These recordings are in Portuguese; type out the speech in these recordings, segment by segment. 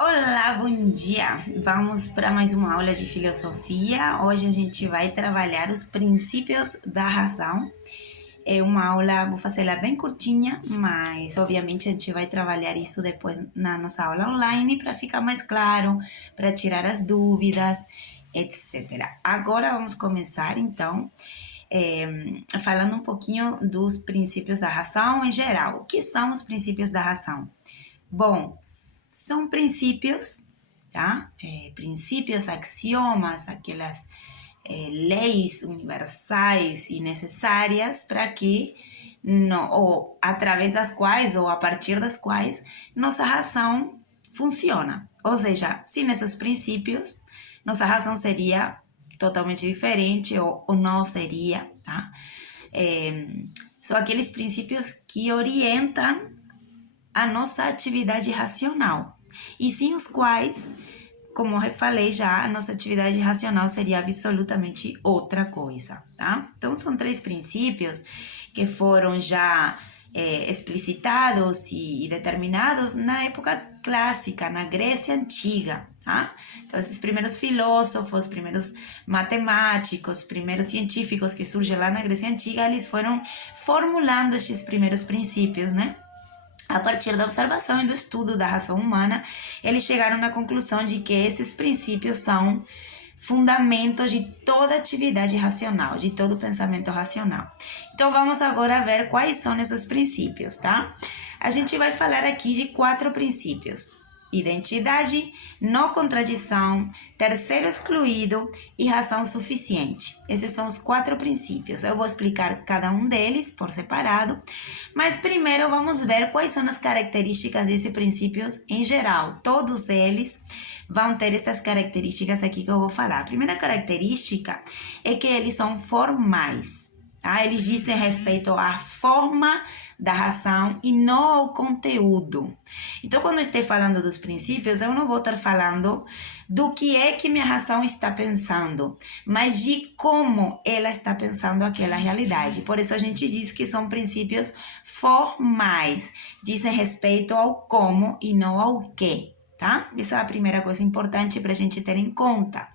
Olá, bom dia! Vamos para mais uma aula de filosofia. Hoje a gente vai trabalhar os princípios da razão. É uma aula, vou fazer ela bem curtinha, mas obviamente a gente vai trabalhar isso depois na nossa aula online para ficar mais claro, para tirar as dúvidas, etc. Agora vamos começar então falando um pouquinho dos princípios da razão em geral. O que são os princípios da razão? Bom, são princípios, tá? Princípios, axiomas, aquelas leis universais e necessárias para que, ou através das quais, ou a partir das quais, nossa razão funciona. Ou seja, sem esses princípios, nossa razão seria totalmente diferente ou não seria, tá? São aqueles princípios que orientam a nossa atividade racional, e sem os quais, como eu falei já, a nossa atividade racional seria absolutamente outra coisa, tá? Então, são três princípios que foram já explicitados e determinados na época clássica, na Grécia Antiga, tá? Então, esses primeiros filósofos, primeiros matemáticos, primeiros científicos que surgem lá na Grécia Antiga, eles foram formulando esses primeiros princípios, né? A partir da observação e do estudo da razão humana, eles chegaram na conclusão de que esses princípios são fundamentos de toda atividade racional, de todo pensamento racional. Então vamos agora ver quais são esses princípios, tá? A gente vai falar aqui de 4 princípios: identidade, não contradição, terceiro excluído e razão suficiente. Esses são os 4 princípios. Eu vou explicar cada um deles por separado, mas primeiro vamos ver quais são as características desses princípios em geral. Todos eles vão ter estas características aqui que eu vou falar. A primeira característica é que eles são formais, tá? Eles dizem respeito à forma da razão e não ao conteúdo. Então, quando eu estou falando dos princípios, eu não vou estar falando do que é que minha razão está pensando, mas de como ela está pensando aquela realidade. Por isso a gente diz que são princípios formais, dizem respeito ao como e não ao que, tá? Essa é a primeira coisa importante para a gente ter em conta.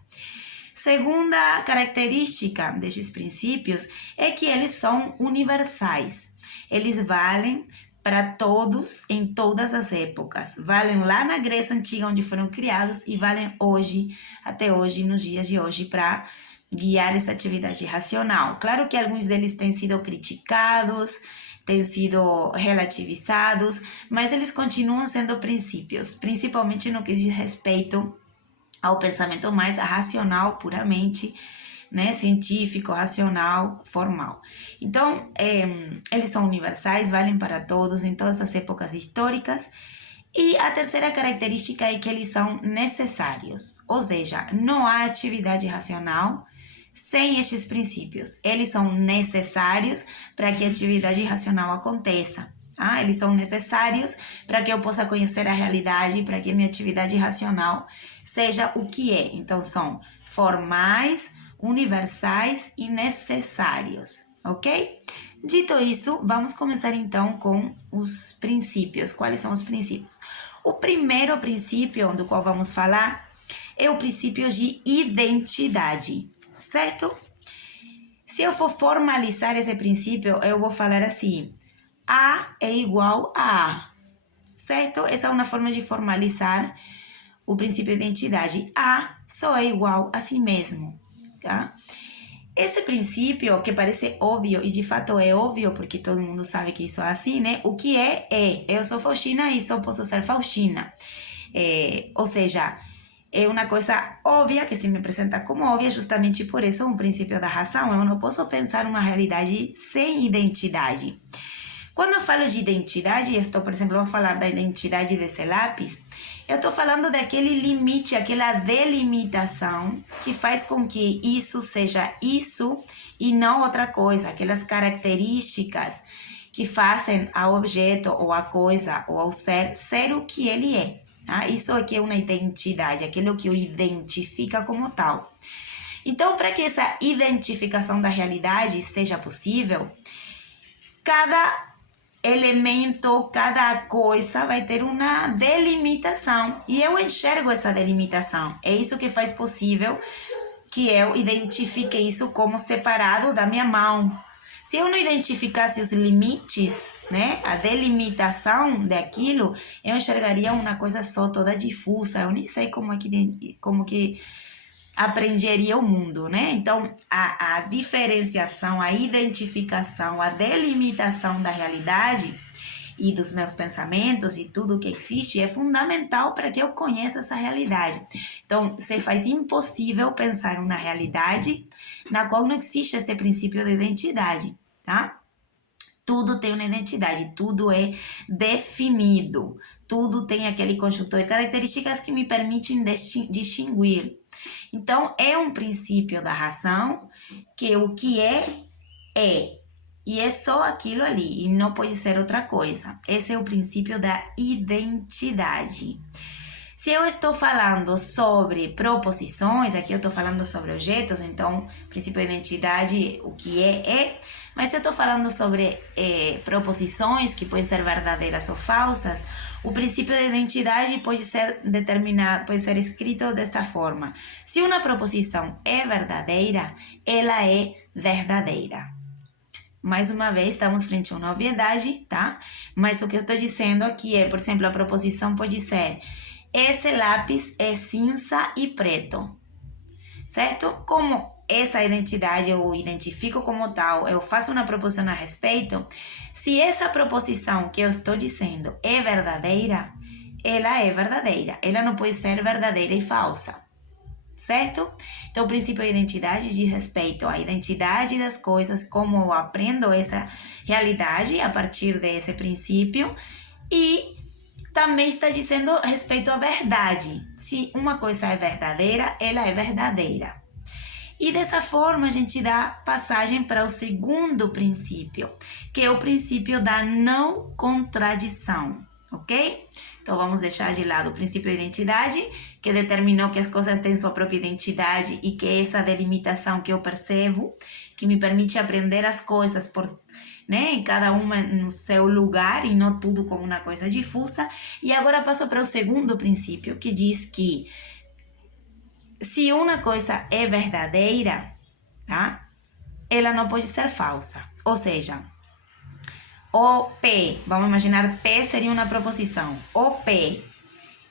Segunda característica desses princípios é que eles são universais. Eles valem para todos em todas as épocas. Valem lá na Grécia Antiga, onde foram criados, e valem hoje, até hoje, nos dias de hoje, para guiar essa atividade racional. Claro que alguns deles têm sido criticados, têm sido relativizados, mas eles continuam sendo princípios, principalmente no que diz respeito ao pensamento mais racional, puramente, né, científico, racional, formal. Então, eles são universais, valem para todos em todas as épocas históricas. E a terceira característica é que eles são necessários, ou seja, não há atividade racional sem estes princípios. Eles são necessários para que a atividade racional aconteça. Eles são necessários para que eu possa conhecer a realidade, para que a minha atividade racional seja o que é. Então, são formais, universais e necessários, ok? Dito isso, vamos começar então com os princípios. Quais são os princípios? O primeiro princípio do qual vamos falar é o princípio de identidade, certo? Se eu for formalizar esse princípio, eu vou falar assim: A é igual a A, certo? Essa é uma forma de formalizar o princípio de identidade. A só é igual a si mesmo, tá? Esse princípio, que parece óbvio, e de fato é óbvio, porque todo mundo sabe que isso é assim, né? O que é, é. Eu sou Faustina e só posso ser Faustina. Ou seja, é uma coisa óbvia, que se me apresenta como óbvia, justamente por isso é um princípio da razão. Eu não posso pensar uma realidade sem identidade. Quando eu falo de identidade, por exemplo, vou falar da identidade desse lápis, eu estou falando daquele limite, aquela delimitação que faz com que isso seja isso e não outra coisa, aquelas características que fazem ao objeto ou à coisa ou ao ser o que ele é. Tá? Isso aqui é uma identidade, aquilo que o identifica como tal. Então, para que essa identificação da realidade seja possível, cada elemento, cada coisa vai ter uma delimitação. E eu enxergo essa delimitação. É isso que faz possível que eu identifique isso como separado da minha mão. Se eu não identificasse os limites, né, a delimitação daquilo, eu enxergaria uma coisa só, toda difusa. Eu nem sei como que aprenderia o mundo, né? Então, a diferenciação, a identificação, a delimitação da realidade e dos meus pensamentos e tudo que existe é fundamental para que eu conheça essa realidade. Então, se faz impossível pensar uma realidade na qual não existe este princípio de identidade, tá? Tudo tem uma identidade, tudo é definido, tudo tem aquele conjunto de características que me permitem distinguir. Então, é um princípio da razão que o que é. E é só aquilo ali, e não pode ser outra coisa. Esse é o princípio da identidade. Se eu estou falando sobre proposições, aqui eu estou falando sobre objetos, então, princípio da identidade, o que é. Mas se eu estou falando sobre proposições que podem ser verdadeiras ou falsas, o princípio da identidade pode ser determinado, pode ser escrito desta forma. Se uma proposição é verdadeira, ela é verdadeira. Mais uma vez, estamos frente a uma obviedade, tá? Mas o que eu estou dizendo aqui é, por exemplo, a proposição pode ser: esse lápis é cinza e preto, certo? Como essa identidade eu identifico como tal, eu faço uma proposição a respeito. Se essa proposição que eu estou dizendo é verdadeira, ela é verdadeira. Ela não pode ser verdadeira e falsa, certo? Então, o princípio da identidade diz respeito à identidade das coisas, como eu aprendo essa realidade a partir desse princípio, e também está dizendo respeito à verdade. Se uma coisa é verdadeira, ela é verdadeira. E dessa forma a gente dá passagem para o segundo princípio, que é o princípio da não contradição, ok? Então vamos deixar de lado o princípio da identidade, que determinou que as coisas têm sua própria identidade e que essa delimitação que eu percebo, que me permite aprender as coisas em cada uma no seu lugar e não tudo como uma coisa difusa. E agora passo para o segundo princípio, que diz que se uma coisa é verdadeira, tá? Ela não pode ser falsa. Ou seja, o P, vamos imaginar P seria uma proposição. O P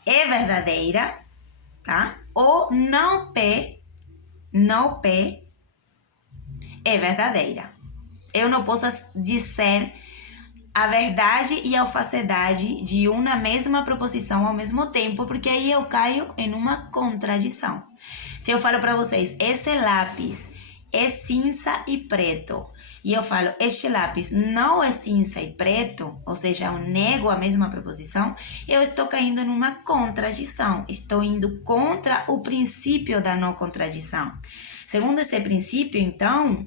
é verdadeira, tá? O não P é verdadeira. Eu não posso dizer a verdade e a falsidade de uma mesma proposição ao mesmo tempo, porque aí eu caio em uma contradição. Se eu falo para vocês, esse lápis é cinza e preto, e eu falo, este lápis não é cinza e preto, ou seja, eu nego a mesma proposição, eu estou caindo numa contradição, estou indo contra o princípio da não contradição. Segundo esse princípio, então,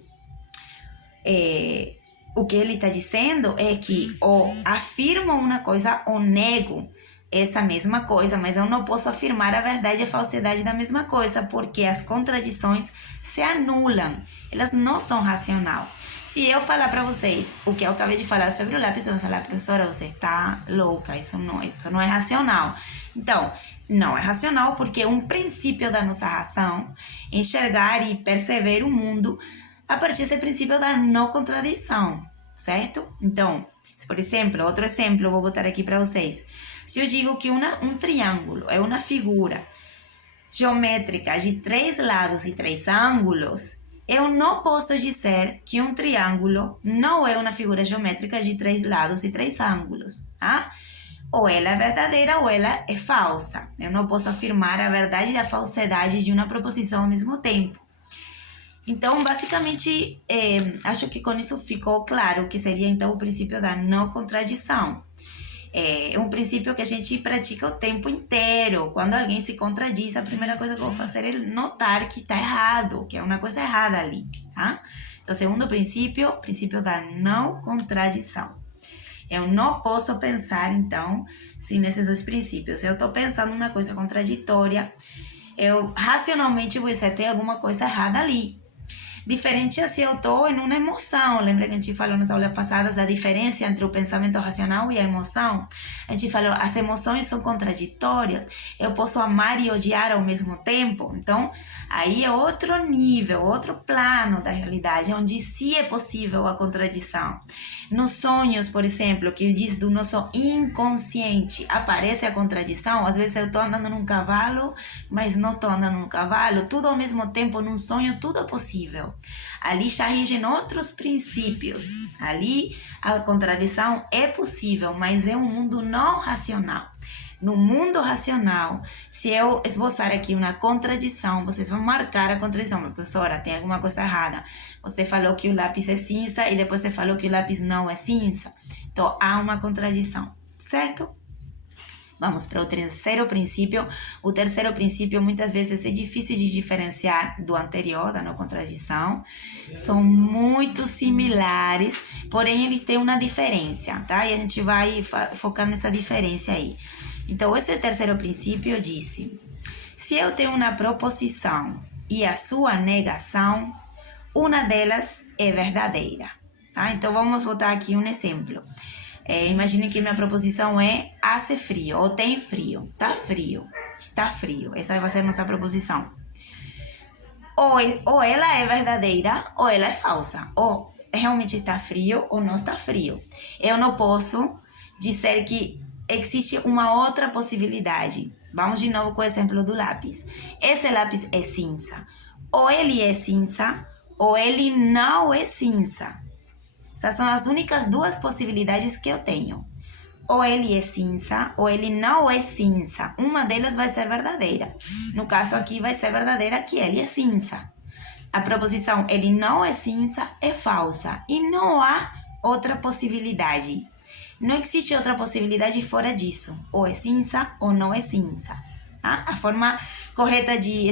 o que ele está dizendo é que ou afirmo uma coisa ou nego essa mesma coisa, mas eu não posso afirmar a verdade e a falsidade da mesma coisa, porque as contradições se anulam, elas não são racionais. Se eu falar para vocês o que eu acabei de falar sobre o lápis, eu vou falar, professora, você está louca, isso não é racional. Então, não é racional porque é um princípio da nossa razão enxergar e perceber o mundo a partir desse princípio da não contradição, certo? Então, por exemplo, outro exemplo, eu vou botar aqui para vocês. Se eu digo que um triângulo é uma figura geométrica de 3 lados e 3 ângulos, eu não posso dizer que um triângulo não é uma figura geométrica de 3 lados e 3 ângulos, tá? Ou ela é verdadeira ou ela é falsa. Eu não posso afirmar a verdade e a falsidade de uma proposição ao mesmo tempo. Então, basicamente, acho que com isso ficou claro que seria, então, o princípio da não contradição. É um princípio que a gente pratica o tempo inteiro. Quando alguém se contradiz, a primeira coisa que eu vou fazer é notar que está errado, que é uma coisa errada ali, tá? Então, segundo princípio da não contradição. Eu não posso pensar, então, sem esses dois princípios. Se eu estou pensando uma coisa contraditória, eu racionalmente vou dizer que tem alguma coisa errada ali. Diferente se eu estou em uma emoção. Lembra que a gente falou nas aulas passadas da diferença entre o pensamento racional e a emoção? A gente falou, as emoções são contraditórias. Eu posso amar e odiar ao mesmo tempo. Então, aí é outro nível, outro plano da realidade, onde sim é possível a contradição. Nos sonhos, por exemplo, que diz do nosso inconsciente, aparece a contradição. Às vezes eu estou andando num cavalo, mas não estou andando num cavalo. Tudo ao mesmo tempo, num sonho, tudo é possível. Ali já rigem outros princípios. Ali a contradição é possível, mas é um mundo não racional. No mundo racional, se eu esboçar aqui uma contradição, vocês vão marcar a contradição. Professora, tem alguma coisa errada. Você falou que o lápis é cinza e depois você falou que o lápis não é cinza. Então, há uma contradição, certo? Vamos para o terceiro princípio. O terceiro princípio muitas vezes é difícil de diferenciar do anterior, da não contradição. São muito similares, porém eles têm uma diferença, tá? E a gente vai focar nessa diferença aí. Então, esse terceiro princípio disse: se eu tenho uma proposição e a sua negação, uma delas é verdadeira, tá? Então, vamos botar aqui um exemplo. Imagine que minha proposição é hace frio, ou tem frio, tá frio, está frio. Essa vai ser a nossa proposição. Ou ela é verdadeira, ou ela é falsa. Ou realmente está frio, ou não está frio. Eu não posso dizer que existe uma outra possibilidade. Vamos de novo com o exemplo do lápis. Esse lápis é cinza. Ou ele é cinza, ou ele não é cinza. Essas são as únicas duas possibilidades que eu tenho. Ou ele é cinza, ou ele não é cinza. Uma delas vai ser verdadeira. No caso aqui vai ser verdadeira que ele é cinza. A proposição ele não é cinza é falsa. E não há outra possibilidade. Não existe outra possibilidade fora disso. Ou é cinza ou não é cinza. Tá? A forma correta de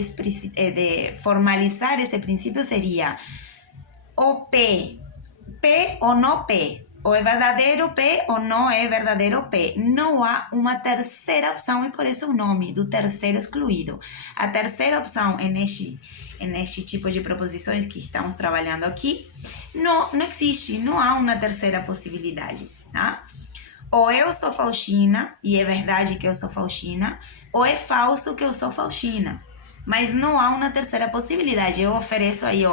formalizar esse princípio seria o P ou não P. Ou é verdadeiro P ou não é verdadeiro P. Não há uma terceira opção e por isso o nome do terceiro excluído. A terceira opção neste tipo de proposições que estamos trabalhando aqui não existe. Não há uma terceira possibilidade. Tá? Ou eu sou Faustina e é verdade que eu sou Faustina, ou é falso que eu sou Faustina. Mas não há uma terceira possibilidade. Eu ofereço aí,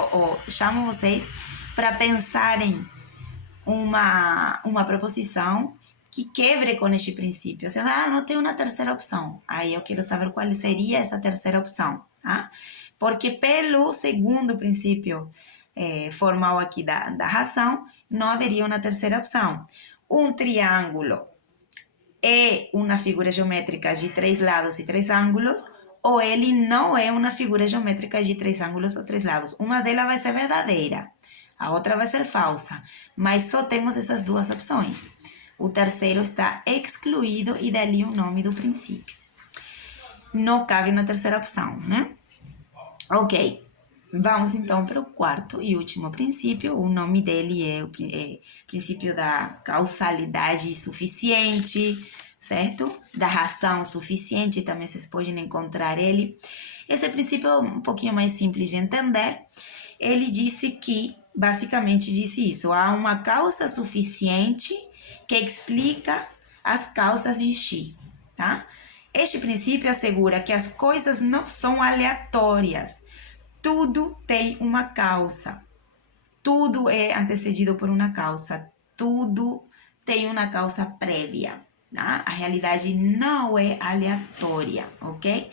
chamo vocês para pensarem uma proposição que quebre com este princípio. Você vai, não tem uma terceira opção. Aí eu quero saber qual seria essa terceira opção, tá? Porque pelo segundo princípio formal aqui da razão, não haveria uma terceira opção. Um triângulo é uma figura geométrica de 3 lados e 3 ângulos, ou ele não é uma figura geométrica de 3 ângulos ou 3 lados. Uma delas vai ser verdadeira. A outra vai ser falsa, mas só temos essas duas opções. O terceiro está excluído e dali o nome do princípio. Não cabe na terceira opção, né? Ok, vamos então para o quarto e último princípio. O nome dele é o princípio da causalidade suficiente, certo? Da razão suficiente, também vocês podem encontrar ele. Esse princípio é um pouquinho mais simples de entender. Ele disse que basicamente disse isso: há uma causa suficiente que explica as causas de si, tá? Este princípio assegura que as coisas não são aleatórias. Tudo tem uma causa. Tudo é antecedido por uma causa. Tudo tem uma causa prévia, tá? A realidade não é aleatória, ok?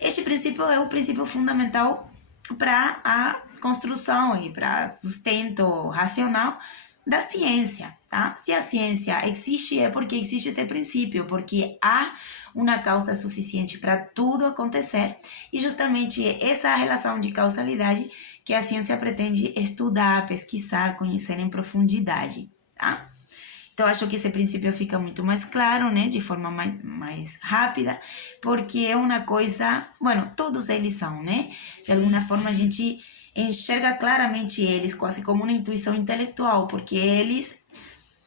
Este princípio é o princípio fundamental para a construção e para sustento racional da ciência, tá? Se a ciência existe é porque existe este princípio, porque há uma causa suficiente para tudo acontecer e justamente essa relação de causalidade que a ciência pretende estudar, pesquisar, conhecer em profundidade, tá? Então, acho que esse princípio fica muito mais claro, né? De forma mais rápida, porque é uma coisa... Bueno, todos eles são, né? De alguma forma, a gente enxerga claramente eles, quase como uma intuição intelectual, porque eles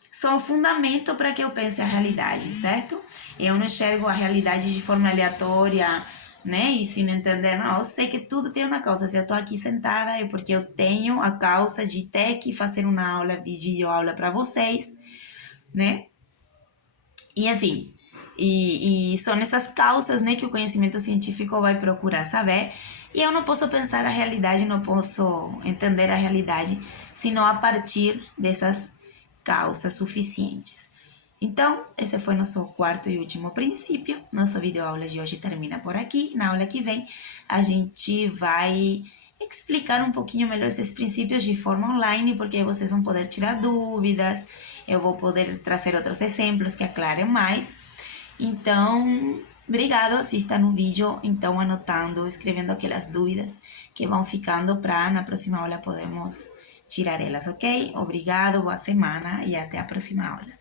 são fundamento para que eu pense a realidade, certo? Eu não enxergo a realidade de forma aleatória, né? E se não entender, não, eu sei que tudo tem uma causa. Se eu tô aqui sentada é porque eu tenho a causa de ter que fazer uma aula, videoaula para vocês, né? E enfim, e são essas causas, né, que o conhecimento científico vai procurar saber. E eu não posso pensar a realidade, não posso entender a realidade, senão a partir dessas causas suficientes. Então, esse foi nosso quarto e último princípio. Nossa videoaula de hoje termina por aqui. Na aula que vem, a gente vai explicar um pouquinho melhor esses princípios de forma online, porque vocês vão poder tirar dúvidas, eu vou poder trazer outros exemplos que aclarem mais. Então, obrigado, assista no vídeo, então anotando, escrevendo aquelas dúvidas que vão ficando para na próxima aula podemos tirar elas, ok? Obrigado, boa semana e até a próxima aula.